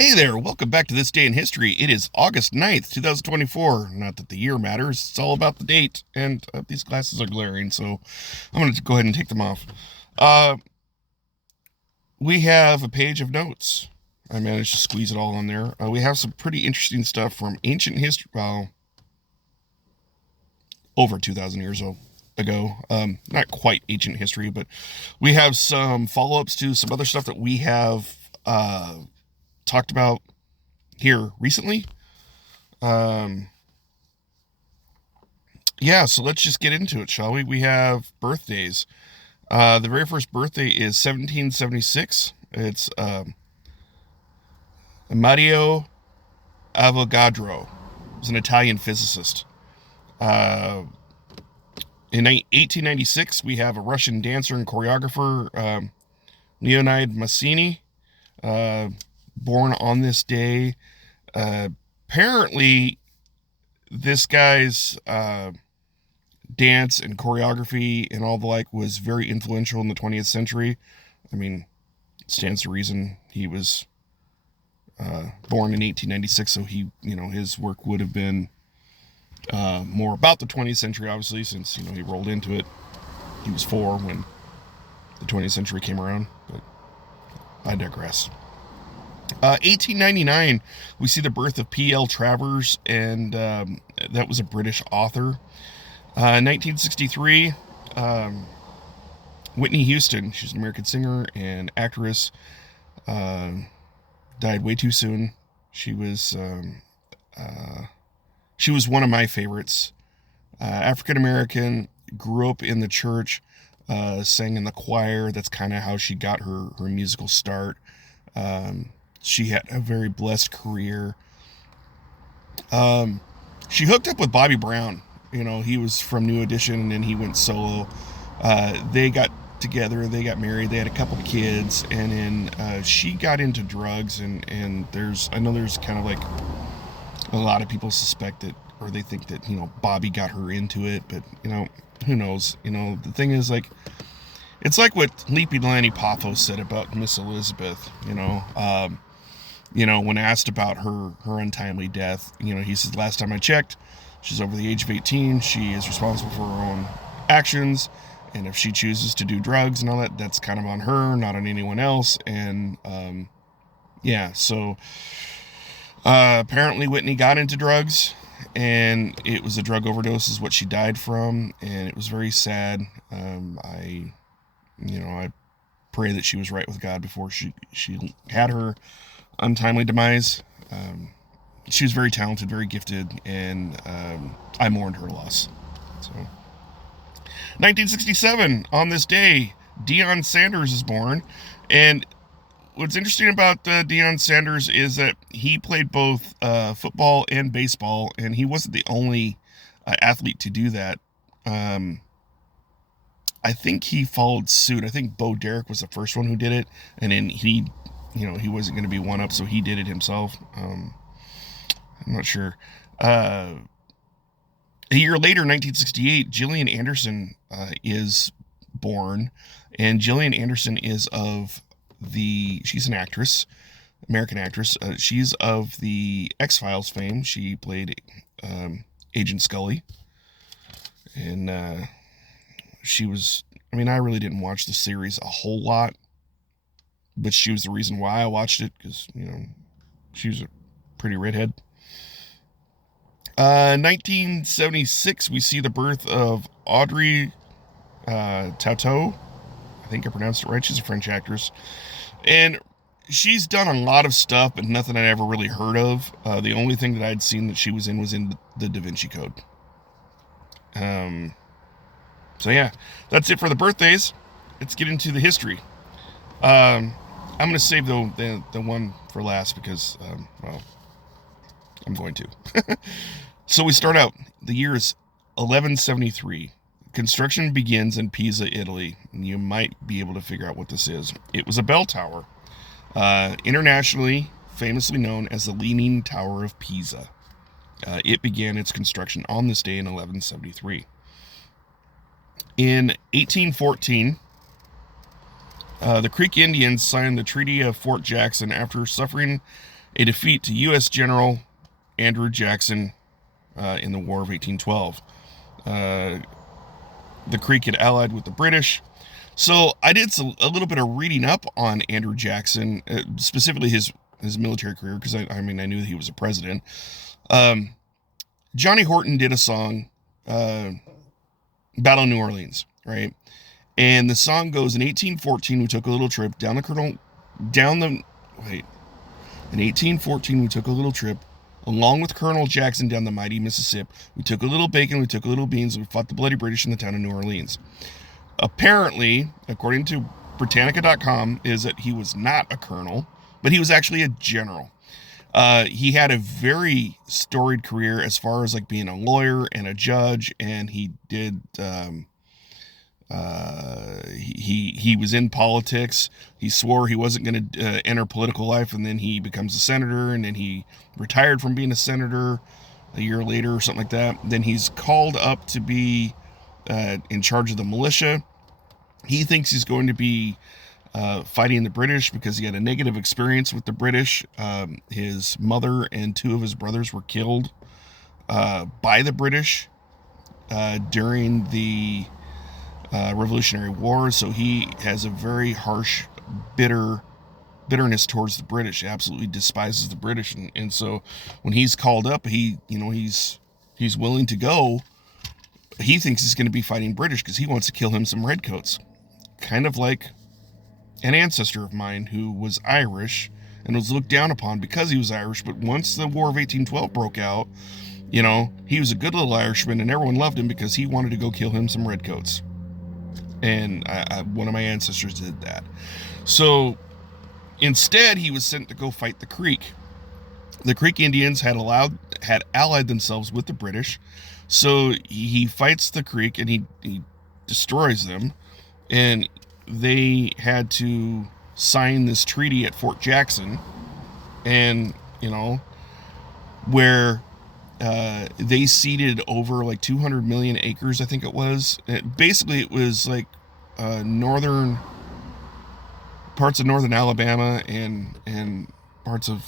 Hey there, welcome back to This Day in History. It is August 9th, 2024. Not that the year matters, it's all about the date. And these glasses are glaring, so I'm going to go ahead and take them off. Uh, we have a page of notes. I managed to squeeze it all on there. We have some pretty interesting stuff from ancient history, well, over 2,000 years ago. Not quite ancient history, but we have some follow ups to some other stuff that we have talked about here recently. Um, yeah, so let's just get into it, shall we? We have birthdays. The very first birthday is 1776. It's Mario Avogadro. He's an Italian physicist. Uh, in 1896, we have a Russian dancer and choreographer, Leonid Massini, uh, born on this day. Apparently, this guy's dance and choreography and all the like was very influential in the 20th century. I mean, it stands to reason he was born in 1896, so his work would have been more about the 20th century, obviously, since he rolled into it. He was 4 when the 20th century came around, but I digress. 1899, we see the birth of P.L. Travers, and that was a British author. 1963, Whitney Houston, she's an American singer and actress, uh, died way too soon. She was she was one of my favorites. African American, grew up in the church, sang in the choir. That's kind of how she got her musical start. She had a very blessed career. Um, she hooked up with Bobby Brown. He was from New Edition and he went solo. They got together, they got married, they had a couple of kids, and then she got into drugs. And I know there's kind of like a lot of people suspect that, or they think that Bobby got her into it, but who knows? The thing is, like, it's like what Leaping Lanny Poffo said about Miss Elizabeth. When asked about her untimely death, he says, last time I checked, she's over the age of 18. She is responsible for her own actions. And if she chooses to do drugs and all that, that's kind of on her, not on anyone else. And yeah, so apparently Whitney got into drugs, and it was a drug overdose is what she died from. And it was very sad. I pray that she was right with God before she had her untimely demise. She was very talented, very gifted, and I mourned her loss. So, 1967, on this day, Deion Sanders is born. And what's interesting about Deion Sanders is that he played both football and baseball, and he wasn't the only athlete to do that. I think he followed suit. I think Bo Derek was the first one who did it, and then he wasn't going to be one up, so he did it himself. I'm not sure. A year later, 1968, Gillian Anderson is born, and Gillian Anderson is she's an actress, American actress. She's of the X-Files fame. She played Agent Scully, and I really didn't watch the series a whole lot, but she was the reason why I watched it, because, she was a pretty redhead. 1976, we see the birth of Audrey Tautou. I think I pronounced it right. She's a French actress. And she's done a lot of stuff, but nothing I'd ever really heard of. The only thing that I'd seen that she was in the Da Vinci Code. So yeah, that's it for the birthdays. Let's get into the history. I'm going to save the one for last because, I'm going to. So we start out. The year is 1173. Construction begins in Pisa, Italy. You might be able to figure out what this is. It was a bell tower, internationally famously known as the Leaning Tower of Pisa. It began its construction on this day in 1173. In 1814, the Creek Indians signed the Treaty of Fort Jackson after suffering a defeat to U.S. General Andrew Jackson in the War of 1812. The Creek had allied with the British. So I did a little bit of reading up on Andrew Jackson, specifically his military career, because I knew that he was a president. Johnny Horton did a song, Battle of New Orleans, right? And the song goes, in 1814, we took a little trip in 1814, we took a little trip along with Colonel Jackson down the mighty Mississippi. We took a little bacon, we took a little beans, and we fought the bloody British in the town of New Orleans. Apparently, according to Britannica.com, is that he was not a colonel, but he was actually a general. He had a very storied career as far as like being a lawyer and a judge, and he did he was in politics. He swore he wasn't going to enter political life, and then he becomes a senator, and then he retired from being a senator a year later or something like that. Then he's called up to be in charge of the militia. He thinks he's going to be fighting the British because he had a negative experience with the British. His mother and two of his brothers were killed by the British during the Revolutionary War, so he has a very harsh, bitterness towards the British. He absolutely despises the British, and so when he's called up, he's willing to go. He thinks he's going to be fighting British because he wants to kill him some redcoats, kind of like an ancestor of mine who was Irish and was looked down upon because he was Irish. But once the War of 1812 broke out, he was a good little Irishman, and everyone loved him because he wanted to go kill him some redcoats. And one of my ancestors did that. So instead, he was sent to go fight the Creek. The Creek Indians had allied themselves with the British. So he fights the Creek and he destroys them. And they had to sign this treaty at Fort Jackson. And, where they ceded over like 200 million acres, I think it was. Basically, it was like northern parts of northern Alabama and parts of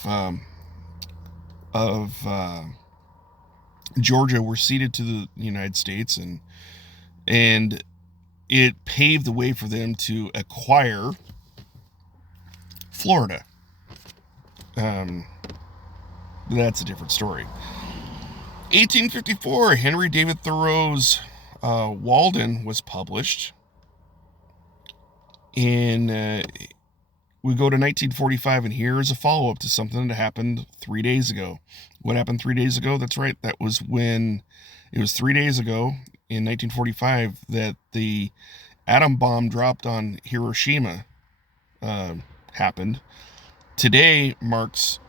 Georgia were ceded to the United States, and it paved the way for them to acquire Florida. That's a different story. 1854, Henry David Thoreau's Walden was published. And we go to 1945, and here is a follow-up to something that happened 3 days ago. What happened 3 days ago? That's right. That was when it was 3 days ago in 1945 that the atom bomb dropped on Hiroshima happened. Today marks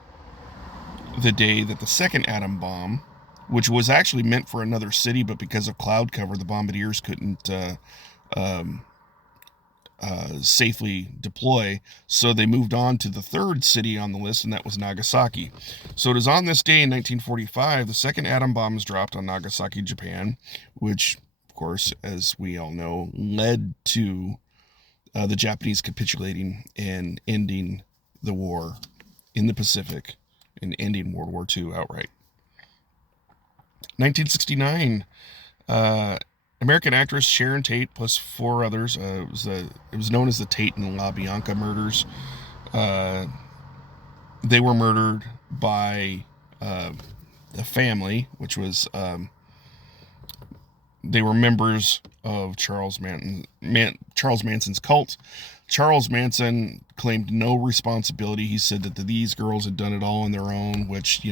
the day that the second atom bomb, which was actually meant for another city, but because of cloud cover, the bombardiers couldn't safely deploy, so they moved on to the third city on the list, and that was Nagasaki. So it is on this day in 1945, the second atom bomb is dropped on Nagasaki, Japan, which, of course, as we all know, led to the Japanese capitulating and ending the war in the Pacific and ending World War II outright. 1969, American actress Sharon Tate plus four others. It was known as the Tate and LaBianca murders. They were murdered by a family, which was they were members of Charles Manson's cult. Charles Manson claimed no responsibility. He said that these girls had done it all on their own, which,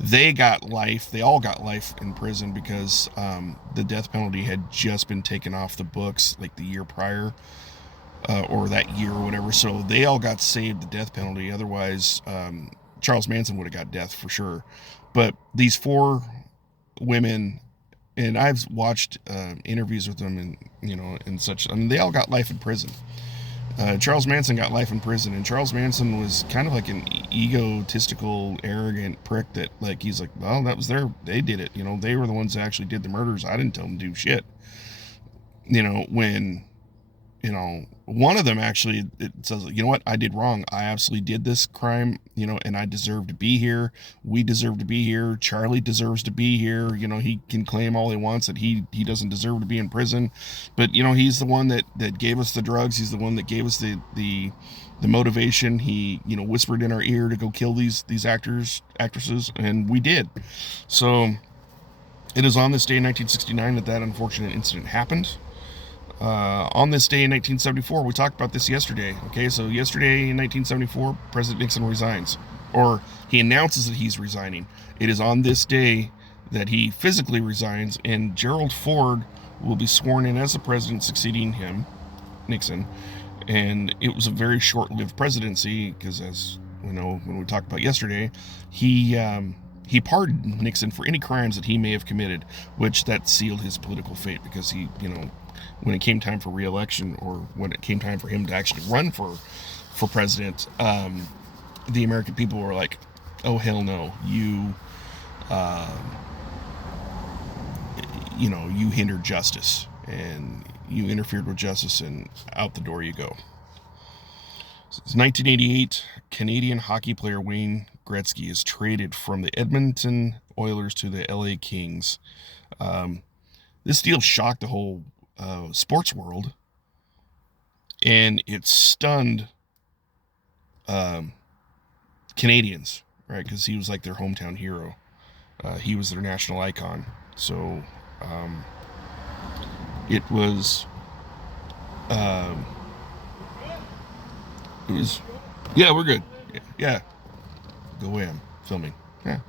they got life. They all got life in prison because the death penalty had just been taken off the books like the year prior, or that year or whatever. So they all got saved the death penalty. Otherwise, Charles Manson would have got death for sure. But these four women, and I've watched interviews with them and such, they all got life in prison. Charles Manson got life in prison, and Charles Manson was kind of like an egotistical, arrogant prick that, like, he's like, well, that was they did it. They were the ones that actually did the murders. I didn't tell them to do shit. When one of them actually, it says, you know what, I did wrong. I absolutely did this crime, and I deserve to be here. We deserve to be here. Charlie deserves to be here. He can claim all he wants that he doesn't deserve to be in prison. But, he's the one that gave us the drugs. He's the one that gave us the motivation. He, whispered in our ear to go kill these actresses, and we did. So it is on this day in 1969 that unfortunate incident happened. On this day in 1974, we talked about this yesterday. Okay, so yesterday in 1974, President Nixon resigns, or he announces that he's resigning. It is on this day that he physically resigns, and Gerald Ford will be sworn in as the president succeeding him, Nixon. And it was a very short-lived presidency because, as we know, when we talked about yesterday, he pardoned Nixon for any crimes that he may have committed, which that sealed his political fate because he, when it came time for re-election, or when it came time for him to actually run for president, the American people were like, oh, hell no, you hindered justice, and you interfered with justice, and out the door you go. So it's 1988, Canadian hockey player Wayne Gretzky is traded from the Edmonton Oilers to the LA Kings. This deal shocked the whole sports world, and it stunned Canadians, right? Because he was like their hometown hero. He was their national icon. So it was yeah, we're good. Yeah, go away, I'm filming. Yeah.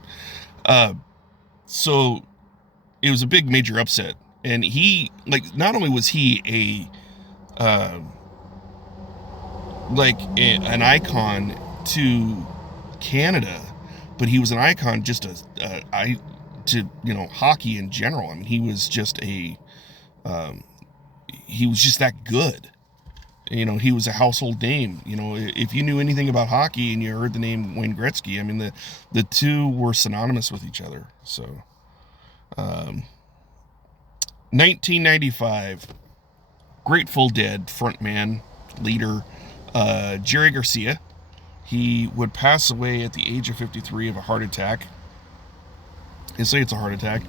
So it was a big major upset, and he, not only was he an icon to Canada, but he was an icon just to hockey in general. I mean, he was just that good. He was a household name. If you knew anything about hockey and you heard the name Wayne Gretzky, I mean, the two were synonymous with each other. So 1995, Grateful Dead frontman, leader, Jerry Garcia. He would pass away at the age of 53 of a heart attack. They say it's a heart attack.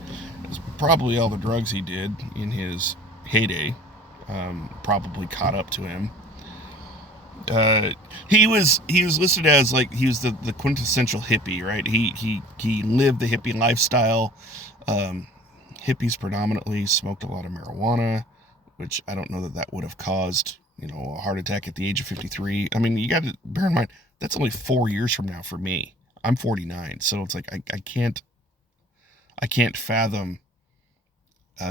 It's probably all the drugs he did in his heyday. Probably caught up to him. He was listed as he was the quintessential hippie, right? He lived the hippie lifestyle. Hippies predominantly smoked a lot of marijuana, which I don't know that would have caused a heart attack at the age of 53. I mean, you got to bear in mind that's only 4 years from now for me. I'm 49, so it's I can't fathom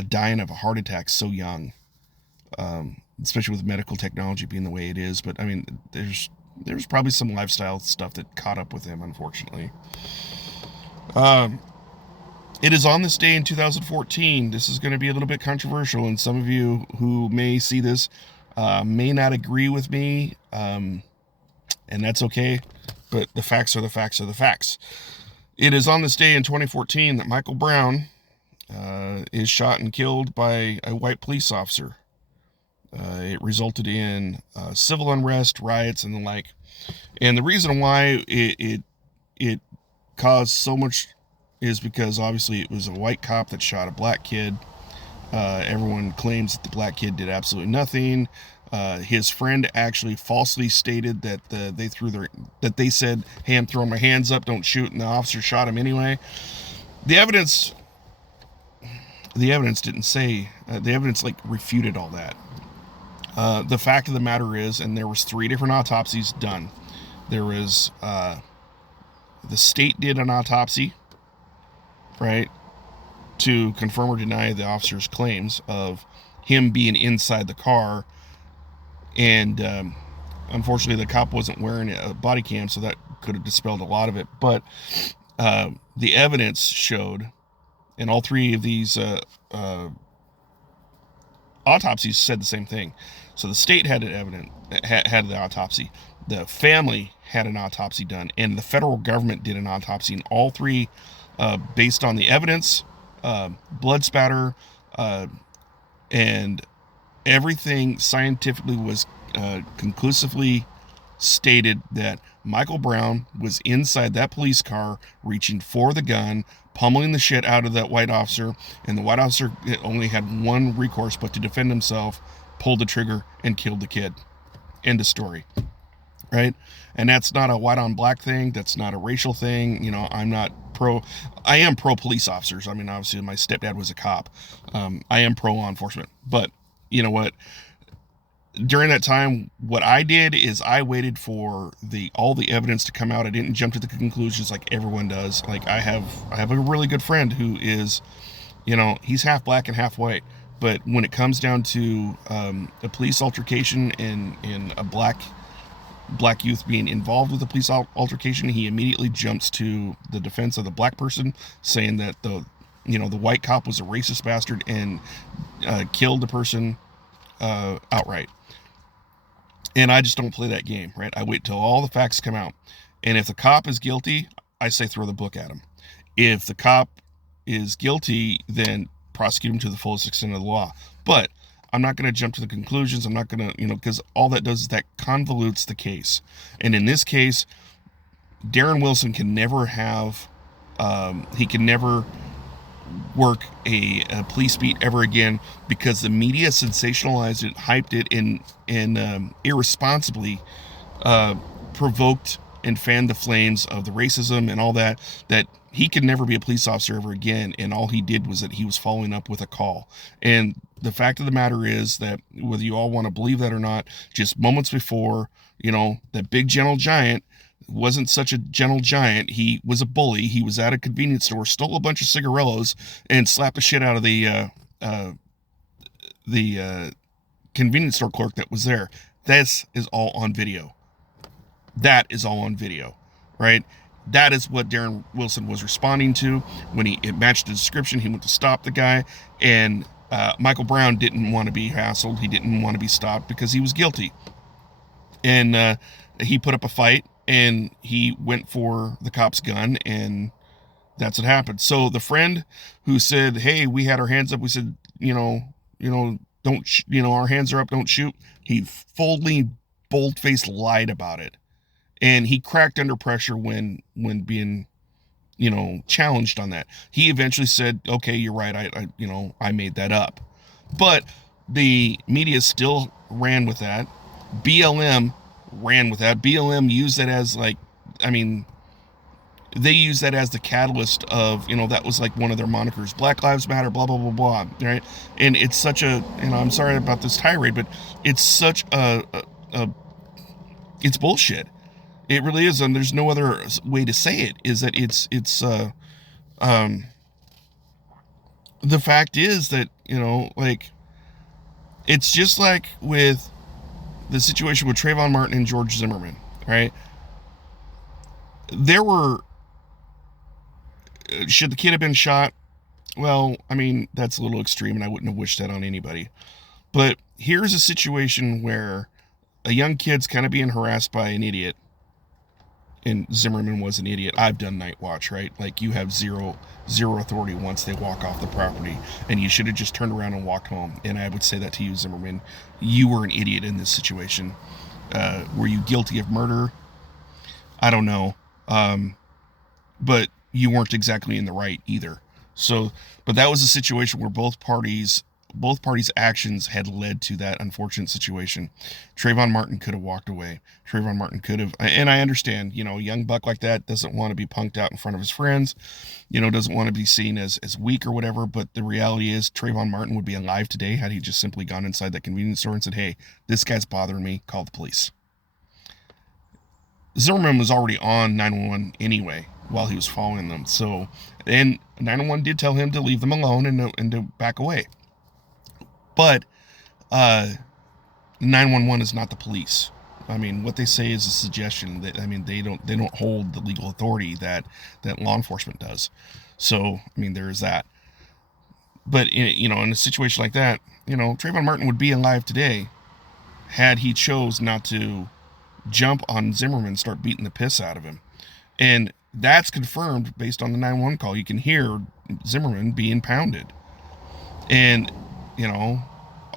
dying of a heart attack so young. Especially with medical technology being the way it is. But I mean, there's probably some lifestyle stuff that caught up with him, unfortunately. It is on this day in 2014. This is going to be a little bit controversial, and some of you who may see this may not agree with me, and that's okay. But the facts are the facts are the facts. It is on this day in 2014 that Michael Brown is shot and killed by a white police officer. It resulted in civil unrest, riots, and the like. And the reason why it caused so much is because obviously it was a white cop that shot a black kid. Everyone claims that the black kid did absolutely nothing. His friend actually falsely stated that they said, "Hey, I'm throwing my hands up, don't shoot," and the officer shot him anyway. The evidence didn't say. The evidence refuted all that. The fact of the matter is, and there was 3 different autopsies done. There was the state did an autopsy, right, to confirm or deny the officer's claims of him being inside the car, and unfortunately the cop wasn't wearing a body cam, so that could have dispelled a lot of it. But the evidence showed, and all 3 of these autopsies said the same thing. So the state had had the autopsy, the family had an autopsy done, and the federal government did an autopsy, and all 3, based on the evidence, blood spatter, and everything scientifically was conclusively stated that Michael Brown was inside that police car reaching for the gun, pummeling the shit out of that white officer, and the white officer only had one recourse but to defend himself, pulled the trigger, and killed the kid. End of story. Right? And that's not a white on black thing. That's not a racial thing. You know, I am pro police officers. I mean, obviously my stepdad was a cop. I am pro law enforcement. But you know what? During that time, what I did is I waited for all the evidence to come out. I didn't jump to the conclusions like everyone does. Like I have a really good friend who is, you know, he's half black and half white. But when it comes down to a police altercation and a black youth being involved with the police altercation, he immediately jumps to the defense of the black person, saying that the white cop was a racist bastard and killed the person outright. And I just don't play that game, right? I wait till all the facts come out. And if the cop is guilty, I say throw the book at him. If the cop is guilty, then prosecute him to the fullest extent of the law. But I'm not going to jump to the conclusions. I'm not going to, because all that does is that convolutes the case. And in this case, Darren Wilson can never have, he can never work a police beat ever again, because the media sensationalized it, hyped it, and irresponsibly provoked and fanned the flames of the racism and all that he could never be a police officer ever again. And all he did was that he was following up with a call. And the fact of the matter is that whether you all want to believe that or not, just moments before, that big gentle giant wasn't such a gentle giant. He was a bully. He was at a convenience store, stole a bunch of cigarillos, and slapped the shit out of the convenience store clerk that was there. This is all on video. That is all on video, right? That is what Darren Wilson was responding to when it matched the description. He went to stop the guy, and Michael Brown didn't want to be hassled. He didn't want to be stopped because he was guilty. And he put up a fight, and he went for the cop's gun, and that's what happened. So the friend who said, hey, we had our hands up, we said, don't, our hands are up, don't shoot. He fully bold-faced lied about it. And he cracked under pressure when being, challenged on that. He eventually said, okay, you're right. I made that up. But the media still ran with that. BLM ran with that. BLM used that as they used that as the catalyst of, that was like one of their monikers, Black Lives Matter, blah, blah, blah, blah, right? And it's such a, I'm sorry about this tirade, but it's such it's bullshit. It really is, and there's no other way to say it, is that it's the fact is that, it's just like with the situation with Trayvon Martin and George Zimmerman, right? Should the kid have been shot? Well, that's a little extreme, and I wouldn't have wished that on anybody. But here's a situation where a young kid's kind of being harassed by an idiot, and Zimmerman was an idiot. I've done night watch, right? Like, you have zero authority once they walk off the property, and you should have just turned around and walked home. And I would say that to you, Zimmerman. You were an idiot in this situation. Were you guilty of murder? I don't know. But you weren't exactly in the right either. So, but that was a situation where both parties' actions had led to that unfortunate situation. Trayvon Martin could have walked away. Trayvon Martin could have, and I understand, a young buck like that doesn't want to be punked out in front of his friends, doesn't want to be seen as weak or whatever. But the reality is Trayvon Martin would be alive today had he just simply gone inside that convenience store and said, hey, this guy's bothering me, call the police. Zimmerman was already on 911 anyway while he was following them. So, and 911 did tell him to leave them alone and to back away. But 911 is not the police. What they say is a suggestion. That they don't hold the legal authority that law enforcement does. So there is that. But in a situation like that, Trayvon Martin would be alive today had he chose not to jump on Zimmerman and start beating the piss out of him. And that's confirmed based on the 911 call. You can hear Zimmerman being pounded. And,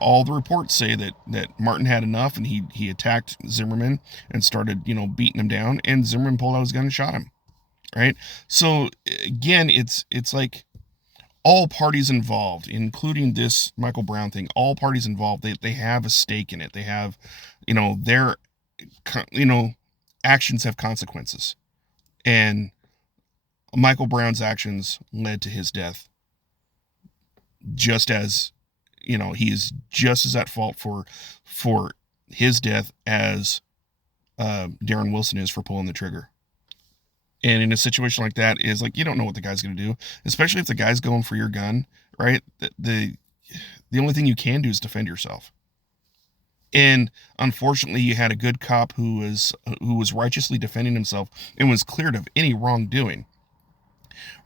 all the reports say that Martin had enough, and he attacked Zimmerman and started, beating him down, and Zimmerman pulled out his gun and shot him. Right. So again, it's like all parties involved, including this Michael Brown thing, all parties involved, they have a stake in it. They have, their, actions have consequences. And Michael Brown's actions led to his death. Just as, he is just as at fault for his death as Darren Wilson is for pulling the trigger. And in a situation like that, is like, you don't know what the guy's going to do, especially if the guy's going for your gun, right? The only thing you can do is defend yourself. And unfortunately, you had a good cop who was righteously defending himself and was cleared of any wrongdoing.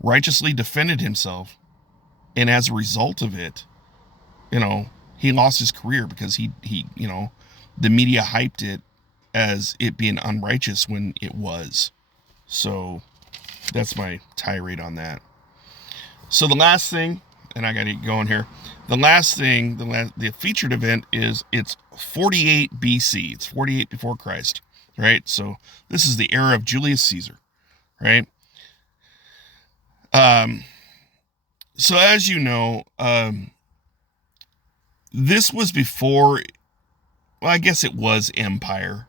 Righteously defended himself, and as a result of it, he lost his career because he the media hyped it as it being unrighteous when it was. So that's my tirade on that. So the last thing, and I got to get going here. The last thing, the featured event is it's 48 BC. It's 48 before Christ, right? So this is the era of Julius Caesar, right? So as you know, this was before, well, I guess it was empire.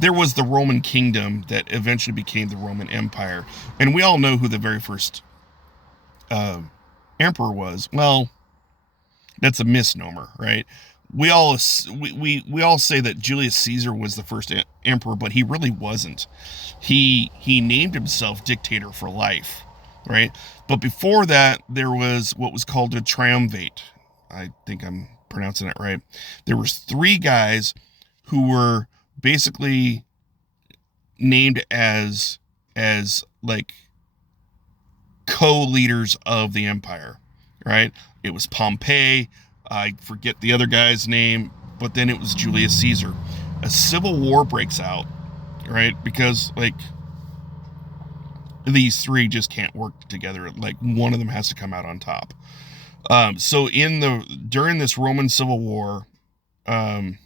There was the Roman kingdom that eventually became the Roman Empire. And we all know who the very first emperor was. Well, that's a misnomer, right? We all say that Julius Caesar was the first emperor, but he really wasn't. He named himself dictator for life, right? But before that, there was what was called a triumvirate. I think I'm pronouncing it right. There was 3 guys who were basically named as like co-leaders of the empire, right? It was Pompey, I forget the other guy's name, but then it was Julius Caesar. A civil war breaks out, right? Because like these 3 just can't work together. Like one of them has to come out on top. So during this Roman Civil War, the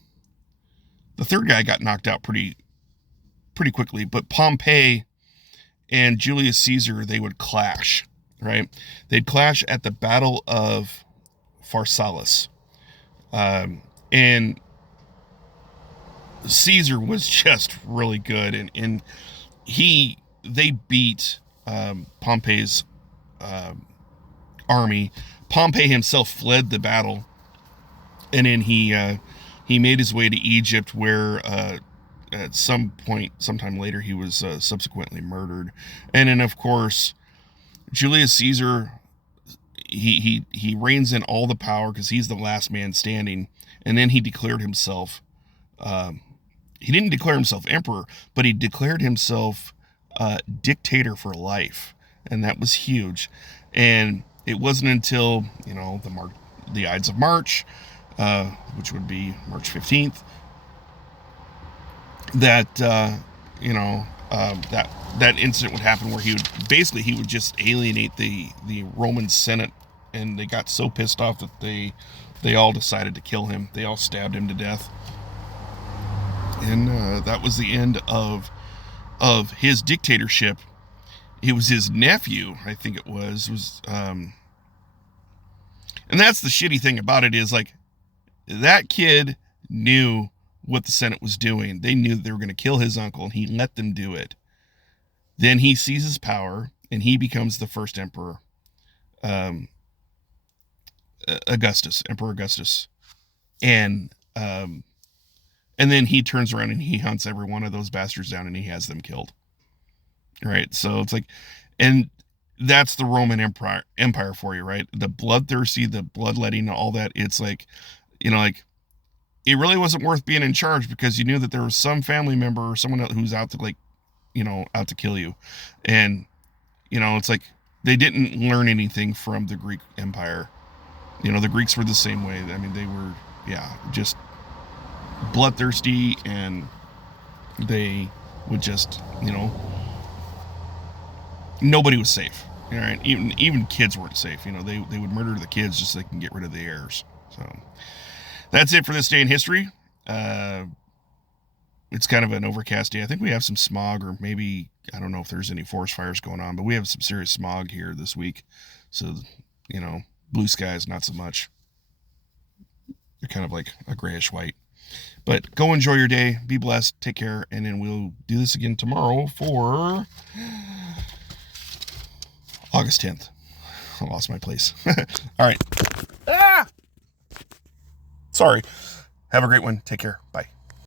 3rd guy got knocked out pretty quickly, but Pompey and Julius Caesar, they would clash, right? They'd clash at the Battle of Pharsalus. And Caesar was just really good, and they beat Pompey's army. Pompey himself fled the battle, and then he made his way to Egypt, where at some point, sometime later, he was subsequently murdered. And then, of course, Julius Caesar, he reigns in all the power because he's the last man standing. And then he declared himself, he didn't declare himself emperor, but he declared himself dictator for life. And that was huge. And it wasn't until, the Ides of March, which would be March 15th, that that incident would happen where he would just alienate the Roman Senate, and they got so pissed off that they all decided to kill him. They all stabbed him to death, and that was the end of his dictatorship. It was his nephew, I think it was and that's the shitty thing about it, is like that kid knew what the Senate was doing. They knew that they were going to kill his uncle, and he let them do it. Then he seizes power, and he becomes the first emperor, Emperor Augustus, and then he turns around and he hunts every one of those bastards down, and he has them killed. Right, so it's like, and that's the Roman Empire for you, right? The bloodthirsty, the bloodletting, all that. It's like, it really wasn't worth being in charge, because you knew that there was some family member or someone who's out to out to kill you. And, it's like they didn't learn anything from the Greek Empire. The Greeks were the same way. I mean, they were, just bloodthirsty, and they would just, nobody was safe. All right, even kids weren't safe. They would murder the kids just so they can get rid of the heirs. So that's it for this day in history. It's kind of an overcast day. I think we have some smog, or maybe, I don't know if there's any forest fires going on, but we have some serious smog here this week. So, blue skies, not so much. They're kind of like a grayish white. But go enjoy your day. Be blessed. Take care. And then we'll do this again tomorrow for August 10th. I lost my place. All right. Sorry. Have a great one. Take care. Bye.